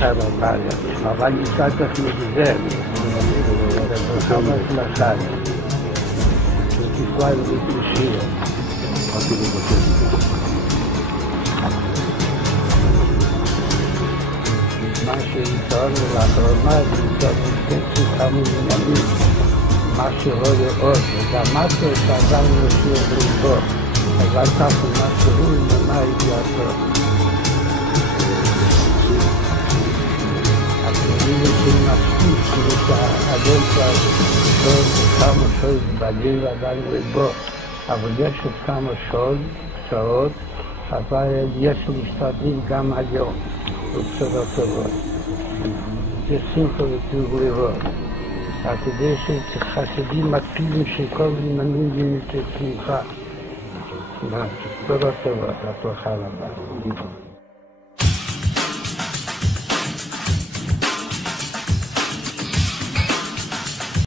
חרבליה, אבל יצא כך מגזר, וחמאס לסד, ותפועל ותשיר. אפילו בקטע. מה שהתעורר לאחרונה, זה מתקצת המוזמנים, מה שרואה עוד, וגם מה שעבר לשיר בריבו, אבל ככה מה שהוא ומה ידיעתו. הכלים שמספיק כדי שהאדון כבר שוד כמה שוד בדין ועדיין בריבו, אבל יש עוד כמה שוד קצרות, אבל יש להשתדלים גם היום. ובשורות טובות. זה שמחה ותגובות. כדי שחסידים מתפילים שכל מנהיגים את שמחה. בשורות טובות, הצלחה רבה.